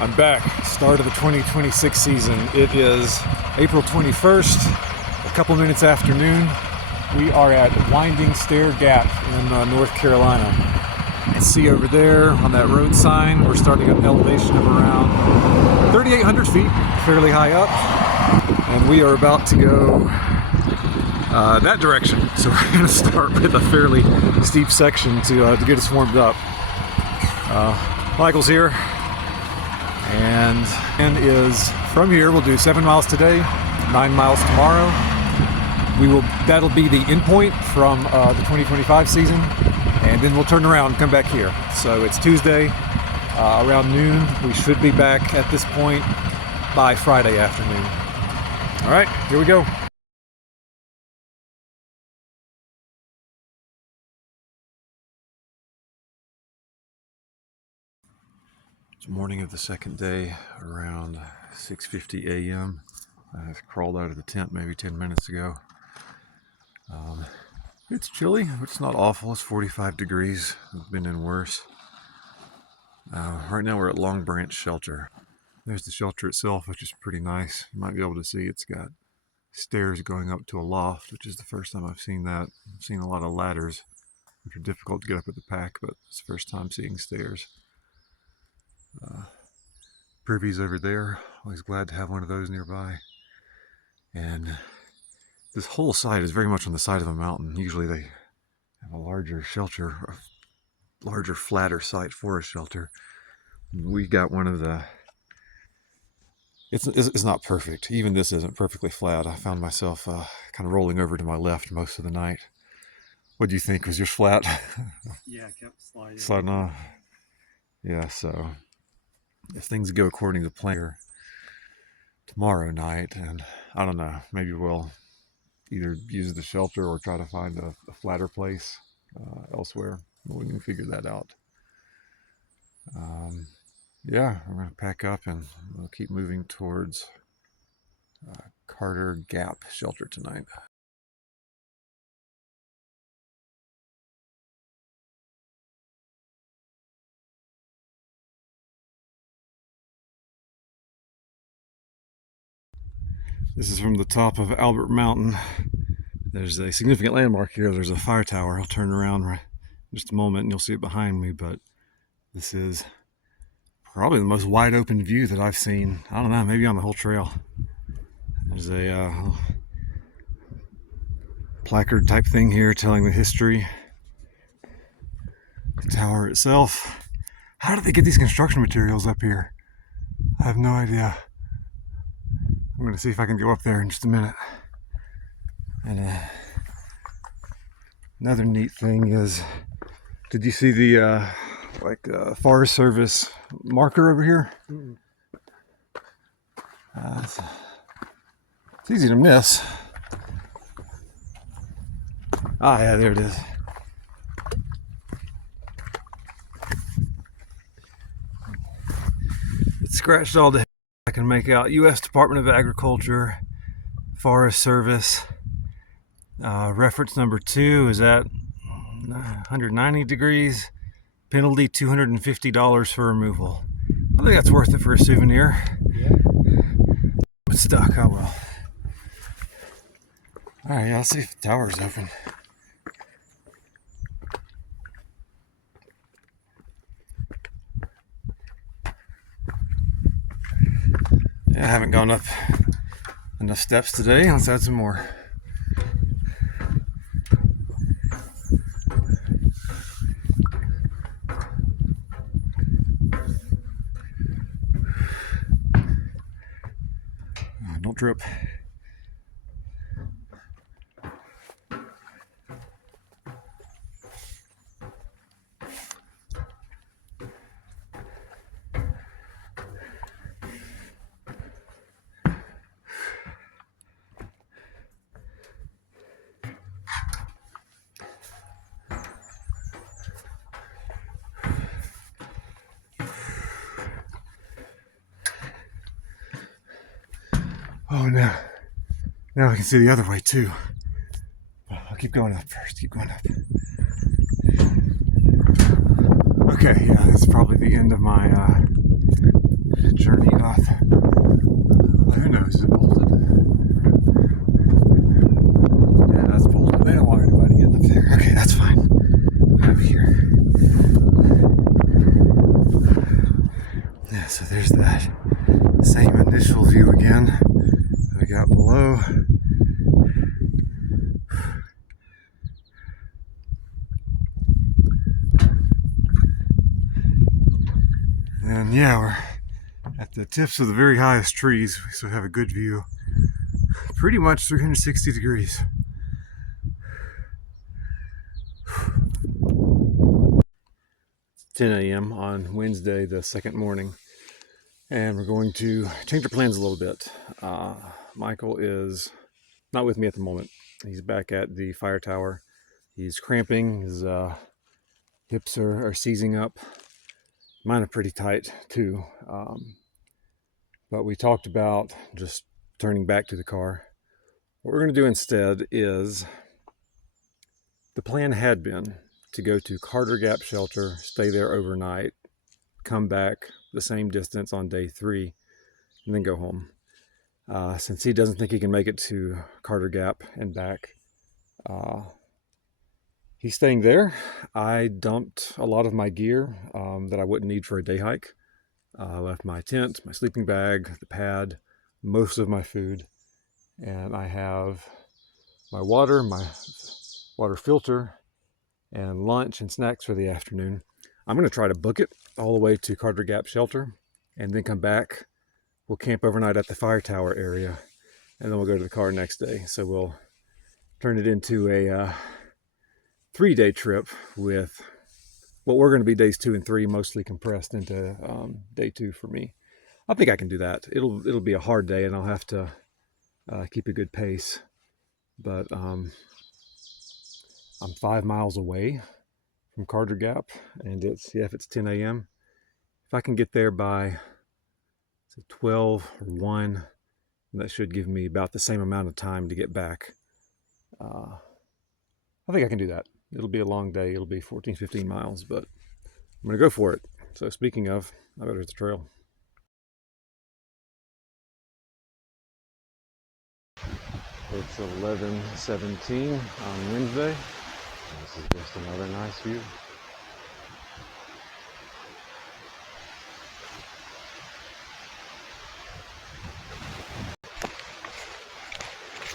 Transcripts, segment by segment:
I'm back. Start of the 2026 season. It is April 21st, a couple minutes after noon. We are at Winding Stair Gap in North Carolina. You can see over there on that road sign, we're starting at an elevation of around 3,800 feet, fairly high up. And we are about to go that direction. So we're going to start with a fairly steep section to get us warmed up. Michael's here. And is from here, we'll do 7 miles today, 9 miles tomorrow. That'll be the end point from the 2025 season, and then we'll turn around and come back here. So it's Tuesday, around noon. We should be back at this point by Friday afternoon. All right, here we go. It's morning of the second day, around 6:50 a.m. I crawled out of the tent maybe 10 minutes ago. It's chilly, but it's not awful. It's 45 degrees. It's been in worse. Right now we're at Long Branch Shelter. There's the shelter itself, which is pretty nice. You might be able to see it's got stairs going up to a loft, which is the first time I've seen that. I've seen a lot of ladders, which are difficult to get up with the pack, but it's the first time seeing stairs. Privy's over there. Always glad to have one of those nearby. And this whole site is very much on the side of a mountain. Usually they have a larger shelter, a larger, flatter site for a shelter. We got one of the... It's not perfect. Even this isn't perfectly flat. I found myself kind of rolling over to my left most of the night. What do you think? Was yours flat? Yeah, I kept sliding. Sliding off. Yeah, so if things go according to plan tomorrow night, and I don't know, maybe we'll either use the shelter or try to find a flatter place elsewhere. We can figure that out. Yeah, we're going to pack up and we'll keep moving towards Stair Gap shelter tonight. This is from the top of Albert Mountain. There's a significant landmark here. There's a fire tower. I'll turn around in just a moment and you'll see it behind me, but this is probably the most wide open view that I've seen. I don't know, maybe on the whole trail. There's a placard type thing here telling the history. The tower itself. How did they get these construction materials up here? I have no idea. I'm going to see if I can go up there in just a minute. And another neat thing is, did you see the Forest Service marker over here? It's easy to miss. Ah, yeah, there it is. It's scratched all the... I can make out U.S. Department of Agriculture, Forest Service. Reference number 2 is at 190 degrees. Penalty $250 for removal. I think that's worth it for a souvenir. Yeah. It's stuck, oh well. Alright, yeah, let's see if the tower's open. Yeah, I haven't gone up enough steps today. Let's add some more. Don't drip. Oh, now I can see the other way too. I'll keep going up first, keep going up. Okay, yeah, that's probably the end of my journey up. Well, who knows? Is it bolted? Yeah, that's bolted. They don't want anybody getting up there. Okay, that's fine. Over here. Yeah, so there's that same initial view again that we got below. And yeah, we're at the tips of the very highest trees, so we have a good view. Pretty much 360 degrees. It's 10 a.m. on Wednesday, the second morning, and we're going to change our plans a little bit. Michael is not with me at the moment. He's back at the fire tower. He's cramping, his hips are seizing up. Mine are pretty tight too. But we talked about just turning back to the car. What we're going to do instead is, the plan had been to go to Stair Gap shelter, stay there overnight, come back the same distance on day 3, and then go home. Since he doesn't think he can make it to Stair Gap and back, he's staying there. I dumped a lot of my gear that I wouldn't need for a day hike. I left my tent, my sleeping bag, the pad, most of my food, and I have my water filter, and lunch and snacks for the afternoon. I'm going to try to book it all the way to Stair Gap shelter and then come back. We'll camp overnight at the fire tower area, and then we'll go to the car next day. So we'll turn it into a 3-day trip with what we're going to be days 2 and 3 mostly compressed into day 2 for me. I think I can do that. It'll be a hard day, and I'll have to keep a good pace. But I'm 5 miles away from Stair Gap, and if it's 10 a.m. If I can get there by 12 or 1, that should give me about the same amount of time to get back. I think I can do that. It'll be a long day. It'll be 14, 15 miles, but I'm going to go for it. So speaking of, I better hit the trail. It's 11:17 on Wednesday. This is just another nice view.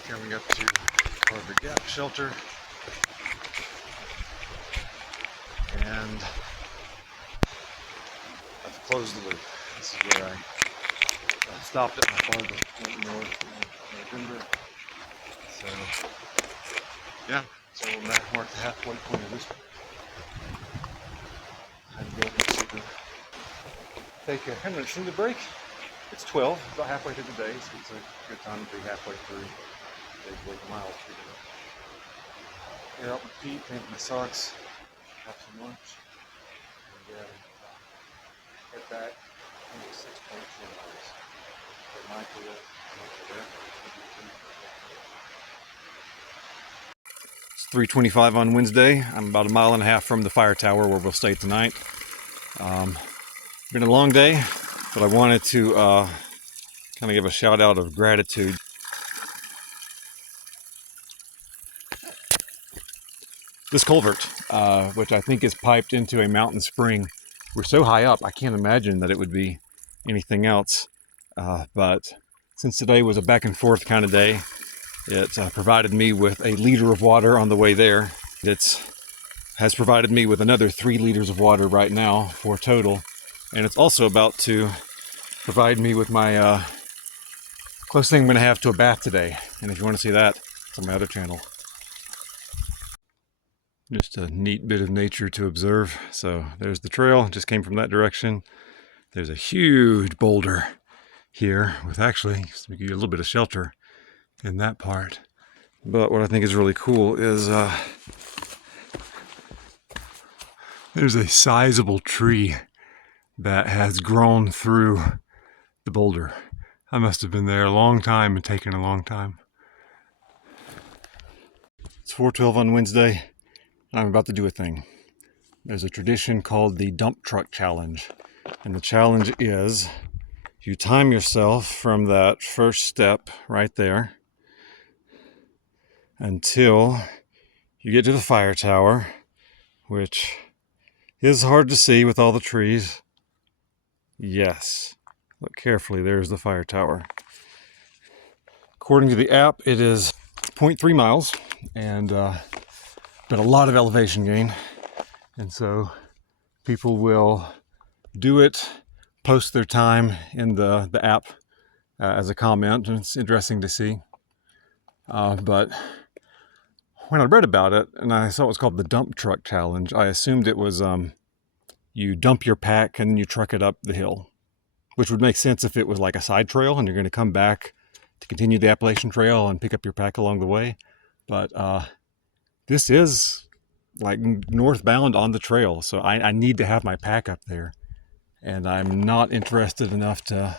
Coming up to Stair Gap shelter, and I've closed the loop. This is where I stopped at my farthest point north in November. So yeah, so we'll mark the halfway point of this one. And go to take a 10-minute shooter break. It's 12, about halfway through the day, so it's a good time to be halfway through. There's 8 miles to go. Air out my feet, paint my socks, have some lunch, and then head back into 6.2 miles. So Michael there. It's 3:25 on Wednesday. I'm about 1.5 miles from the fire tower where we'll stay tonight. Been a long day, but I wanted to kind of give a shout out of gratitude. This culvert, which I think is piped into a mountain spring. We're so high up, I can't imagine that it would be anything else. But since today was a back and forth kind of day, it provided me with a liter of water on the way there. It has provided me with another 3 liters of water right now for total. And it's also about to provide me with my closest thing I'm going to have to a bath today. And if you want to see that, it's on my other channel. Just a neat bit of nature to observe. So there's the trail, just came from that direction. There's a huge boulder here with actually give you a little bit of shelter in that part. But what I think is really cool is there's a sizable tree that has grown through the boulder. I must have been there a long time and taken a long time. It's 4:12 on Wednesday. I'm about to do a thing. There's a tradition called the dump truck challenge. And the challenge is You time yourself from that first step right there until you get to the fire tower, which is hard to see with all the trees. Yes, look carefully, there's the fire tower. According to the app, it is 0.3 miles and but a lot of elevation gain. And so people will do it, post their time in the app as a comment, and it's interesting to see. But when I read about it and I saw it was called the dump truck challenge, I assumed it was you dump your pack and then you truck it up the hill, which would make sense if it was like a side trail and you're going to come back to continue the Appalachian Trail and pick up your pack along the way. But this is like northbound on the trail, so I need to have my pack up there, and I'm not interested enough to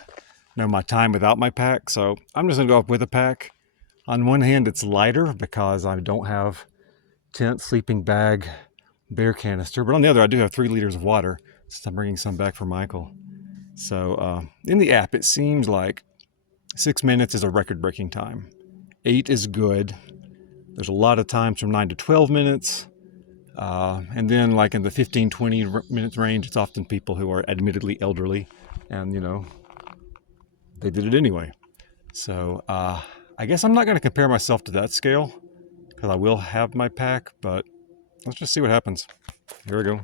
know my time without my pack, so I'm just gonna go up with a pack. On one hand, it's lighter because I don't have tent, sleeping bag, bear canister, but on the other, I do have 3 liters of water since I'm bringing some back for Michael. So in the app, it seems like 6 minutes is a record-breaking time. 8 is good. There's a lot of times from 9 to 12 minutes. And then like in the 15-20 minutes range, it's often people who are admittedly elderly and, you know, they did it anyway. So I guess I'm not going to compare myself to that scale because I will have my pack, but let's just see what happens. Here we go.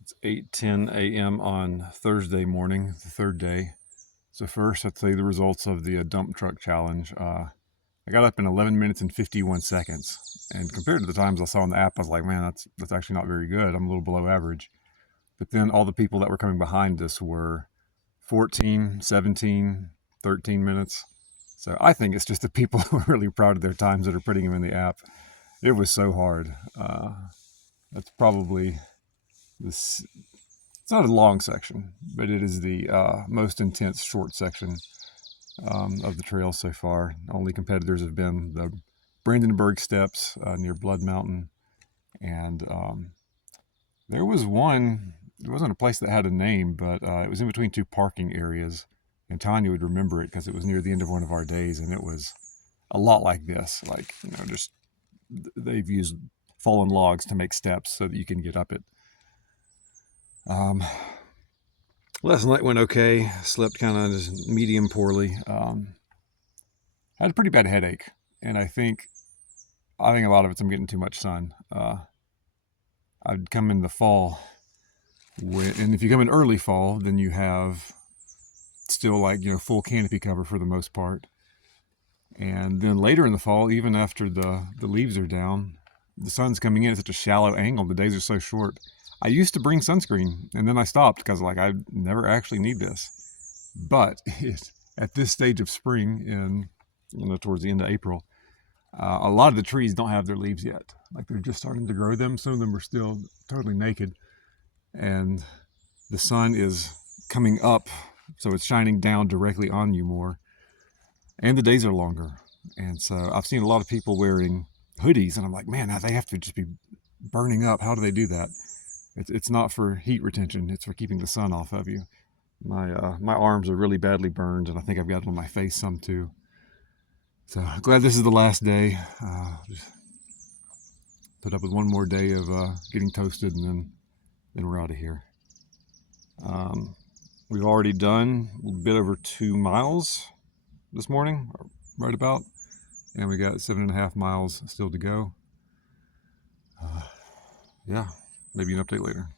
It's 8:10 a.m. on Thursday morning, the 3rd day. So first, I'd say the results of the dump truck challenge. I got up in 11 minutes and 51 seconds. And compared to the times I saw on the app, I was like, man, that's actually not very good. I'm a little below average. But then all the people that were coming behind us were 14, 17, 13 minutes. So I think it's just the people who are really proud of their times that are putting them in the app. It was so hard. That's probably this. It's not a long section, but it is the most intense short section of the trail so far. Only competitors have been the Brandenburg Steps near Blood Mountain, and there was one. It wasn't a place that had a name, but it was in between 2 parking areas, and Tanya would remember it because it was near the end of one of our days, and it was a lot like this. Like, you know, just they've used fallen logs to make steps so that you can get up it. Last night went okay. Slept kind of just medium poorly. Had a pretty bad headache, and I think a lot of it's I'm getting too much sun. I'd come in the fall, and if you come in early fall, then you have still like, you know, full canopy cover for the most part. And then later in the fall, even after the leaves are down, the sun's coming in at such a shallow angle. The days are so short. I used to bring sunscreen, and then I stopped because like I never actually need this. But at this stage of spring, in, you know, towards the end of April, a lot of the trees don't have their leaves yet. Like they're just starting to grow them. Some of them are still totally naked, and the sun is coming up, so it's shining down directly on you more, and the days are longer. And so I've seen a lot of people wearing hoodies, and I'm like, man, they have to just be burning up. How do they do that? It's not for heat retention. It's for keeping the sun off of you. My arms are really badly burned, and I think I've got them on my face some too. So glad this is the last day. Just put up with one more day of getting toasted, and then we're out of here. We've already done a bit over 2 miles this morning, right about, and we got 7.5 miles still to go. Yeah. Maybe an update later.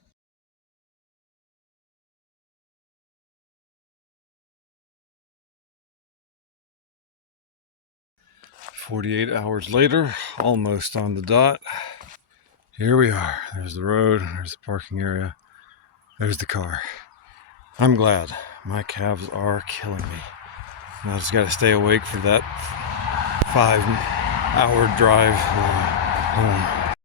"48 hours later, almost on the dot. Here we are. There's the road, there's the parking area, there's the car. I'm glad. My calves are killing me. And I just got to stay awake for that 5-hour drive home.